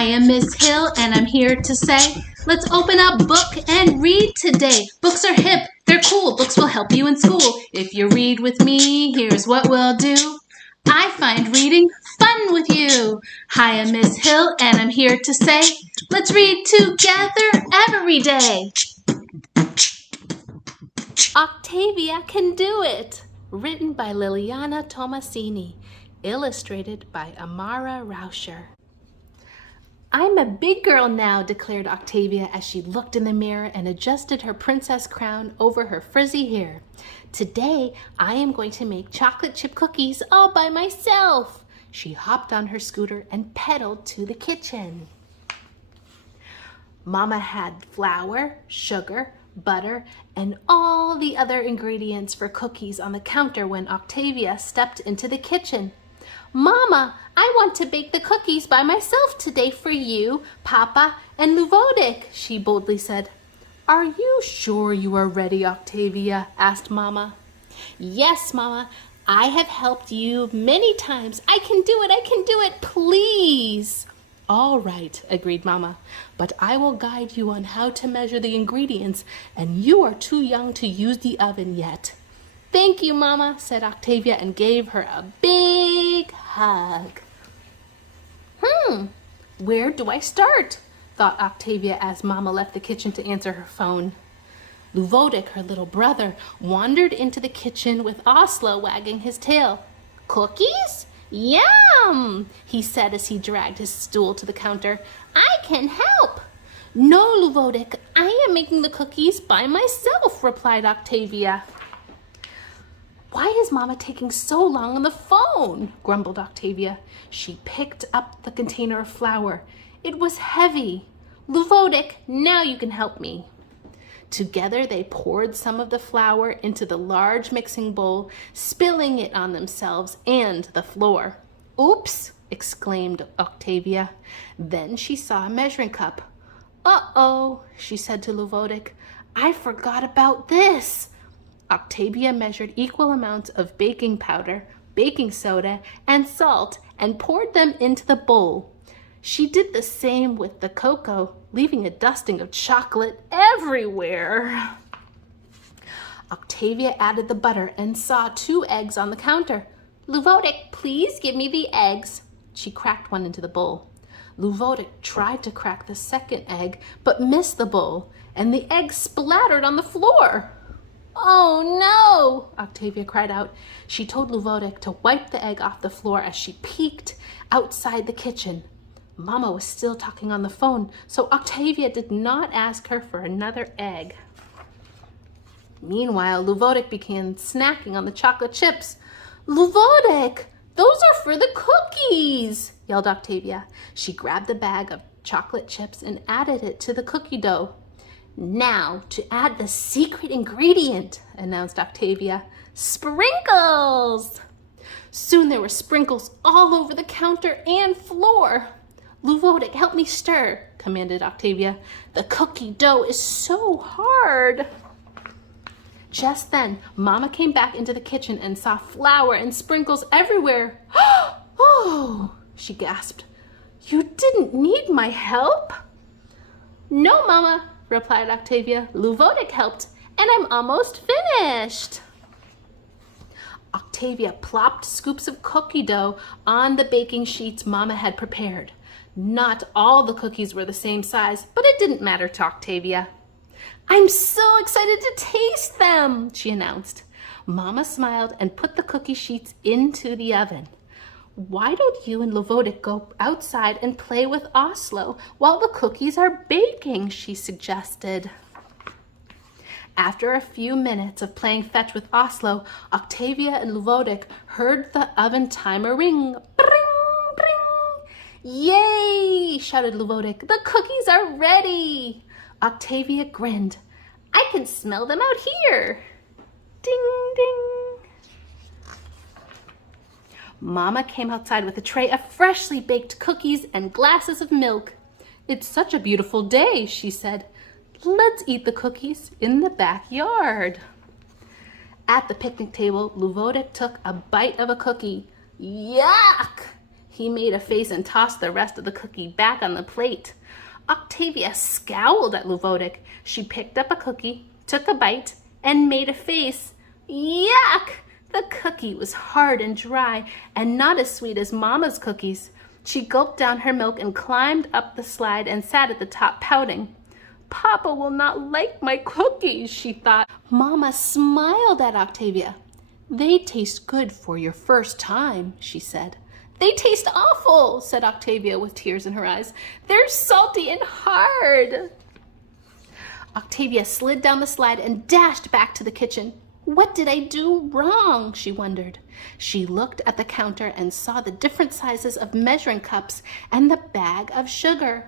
Hi, I'm Miss Hill, and I'm here to say, let's open up book and read today. Books are hip, they're cool, books will help you in school. If you read with me, here's what we'll do. I find reading fun with you. Hi, I'm Miss Hill, and I'm here to say, let's read together every day. Octavia Can Do It, written by Liliana Tommasini, illustrated by Amarian Rauscher. I'm a big girl now, declared Octavia as she looked in the mirror and adjusted her princess crown over her frizzy hair. Today, I am going to make chocolate chip cookies all by myself. She hopped on her scooter and pedaled to the kitchen. Mama had flour, sugar, butter, and all the other ingredients for cookies on the counter when Octavia stepped into the kitchen. Mama, I want to bake the cookies by myself today for you, Papa, and Luvodik, she boldly said. Are you sure you are ready, Octavia? Asked Mama. Yes, Mama, I have helped you many times. I can do it, please. All right, agreed Mama, but I will guide you on how to measure the ingredients, and you are too young to use the oven yet. Thank you, Mama, said Octavia and gave her a big hug. Where do I start? Thought Octavia as Mama left the kitchen to answer her phone. Luvodik, her little brother, wandered into the kitchen with Oslo wagging his tail. Cookies? Yum, he said as he dragged his stool to the counter. I can help. No, Luvodik, I am making the cookies by myself, replied Octavia. Why is Mama taking so long on the phone? Grumbled Octavia. She picked up the container of flour. It was heavy. Luvodik, now you can help me. Together they poured some of the flour into the large mixing bowl, spilling it on themselves and the floor. Oops, exclaimed Octavia. Then she saw a measuring cup. Uh-oh, she said to Luvodik. I forgot about this. Octavia measured equal amounts of baking powder, baking soda, and salt and poured them into the bowl. She did the same with the cocoa, leaving a dusting of chocolate everywhere. Octavia added the butter and saw 2 eggs on the counter. Luvodik, please give me the eggs. She cracked one into the bowl. Luvodik tried to crack the second egg, but missed the bowl, and the egg splattered on the floor. Oh no, Octavia cried out. She told Luvodik to wipe the egg off the floor as she peeked outside the kitchen. Mama was still talking on the phone, so Octavia did not ask her for another egg. Meanwhile, Luvodik began snacking on the chocolate chips. Luvodik, those are for the cookies, yelled Octavia. She grabbed the bag of chocolate chips and added it to the cookie dough. Now, to add the secret ingredient, announced Octavia. Sprinkles! Soon there were sprinkles all over the counter and floor. Luvodik, help me stir, commanded Octavia. The cookie dough is so hard. Just then, Mama came back into the kitchen and saw flour and sprinkles everywhere. Oh, she gasped. You didn't need my help? No, Mama, replied Octavia. Luvodik helped, and I'm almost finished. Octavia plopped scoops of cookie dough on the baking sheets Mama had prepared. Not all the cookies were the same size, but it didn't matter to Octavia. I'm so excited to taste them, she announced. Mama smiled and put the cookie sheets into the oven. Why don't you and Luvodik go outside and play with Oslo while the cookies are baking, she suggested. After a few minutes of playing fetch with Oslo, Octavia and Luvodik heard the oven timer ring. Bring, bring. Yay, shouted Luvodik. The cookies are ready. Octavia grinned. I can smell them out here. Ding, ding. Mama came outside with a tray of freshly baked cookies and glasses of milk. It's such a beautiful day, she said. Let's eat the cookies in the backyard. At the picnic table, Luvodik took a bite of a cookie. Yuck! He made a face and tossed the rest of the cookie back on the plate. Octavia scowled at Luvodik. She picked up a cookie, took a bite, and made a face. Yuck! The cookie was hard and dry and not as sweet as Mama's cookies. She gulped down her milk and climbed up the slide and sat at the top pouting. Papa will not like my cookies, she thought. Mama smiled at Octavia. They taste good for your first time, she said. They taste awful, said Octavia with tears in her eyes. They're salty and hard. Octavia slid down the slide and dashed back to the kitchen. What did I do wrong? She wondered. She looked at the counter and saw the different sizes of measuring cups and the bag of sugar.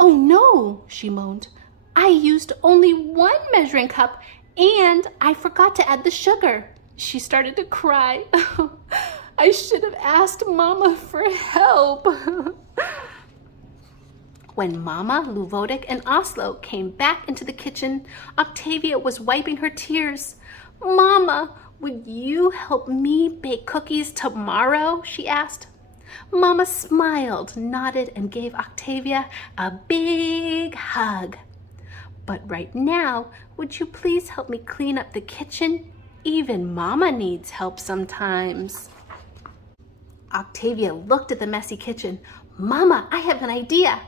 Oh no, she moaned. I used only one measuring cup and I forgot to add the sugar. She started to cry. I should have asked Mama for help. When Mama, Luvodik, and Oslo came back into the kitchen, Octavia was wiping her tears. Mama, would you help me bake cookies tomorrow? She asked. Mama smiled, nodded, and gave Octavia a big hug. But right now, would you please help me clean up the kitchen? Even Mama needs help sometimes. Octavia looked at the messy kitchen. Mama, I have an idea.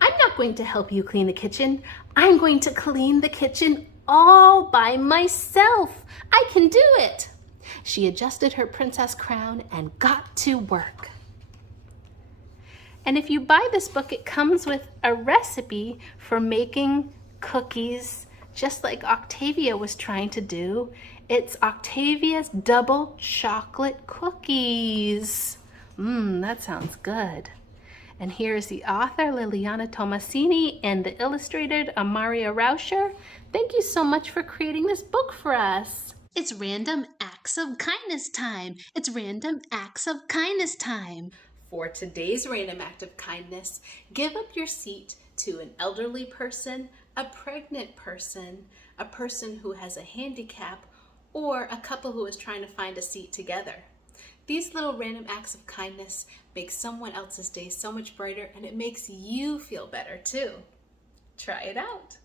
I'm not going to help you clean the kitchen. I'm going to clean the kitchen all by myself. I can do it. She adjusted her princess crown and got to work. And if you buy this book, it comes with a recipe for making cookies just like Octavia was trying to do. It's Octavia's double chocolate cookies. That sounds good. And here is the author, Liliana Tommasini, and the illustrator, Amarian Rauscher. Thank you so much for creating this book for us. It's random acts of kindness time. It's random acts of kindness time. For today's random act of kindness, give up your seat to an elderly person, a pregnant person, a person who has a handicap, or a couple who is trying to find a seat together. These little random acts of kindness make someone else's day so much brighter, and it makes you feel better too. Try it out.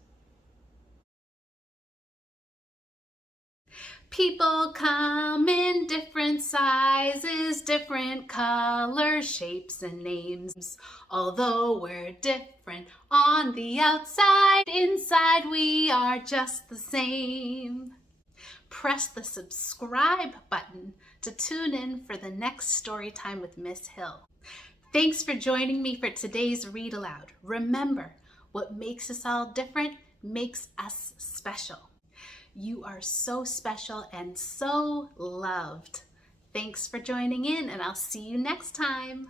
People come in different sizes, different colors, shapes, and names. Although we're different on the outside, inside we are just the same. Press the subscribe button to tune in for the next story time with Miss Hill. Thanks for joining me for today's Read Aloud. Remember, what makes us all different makes us special. You are so special and so loved. Thanks for joining in, and I'll see you next time.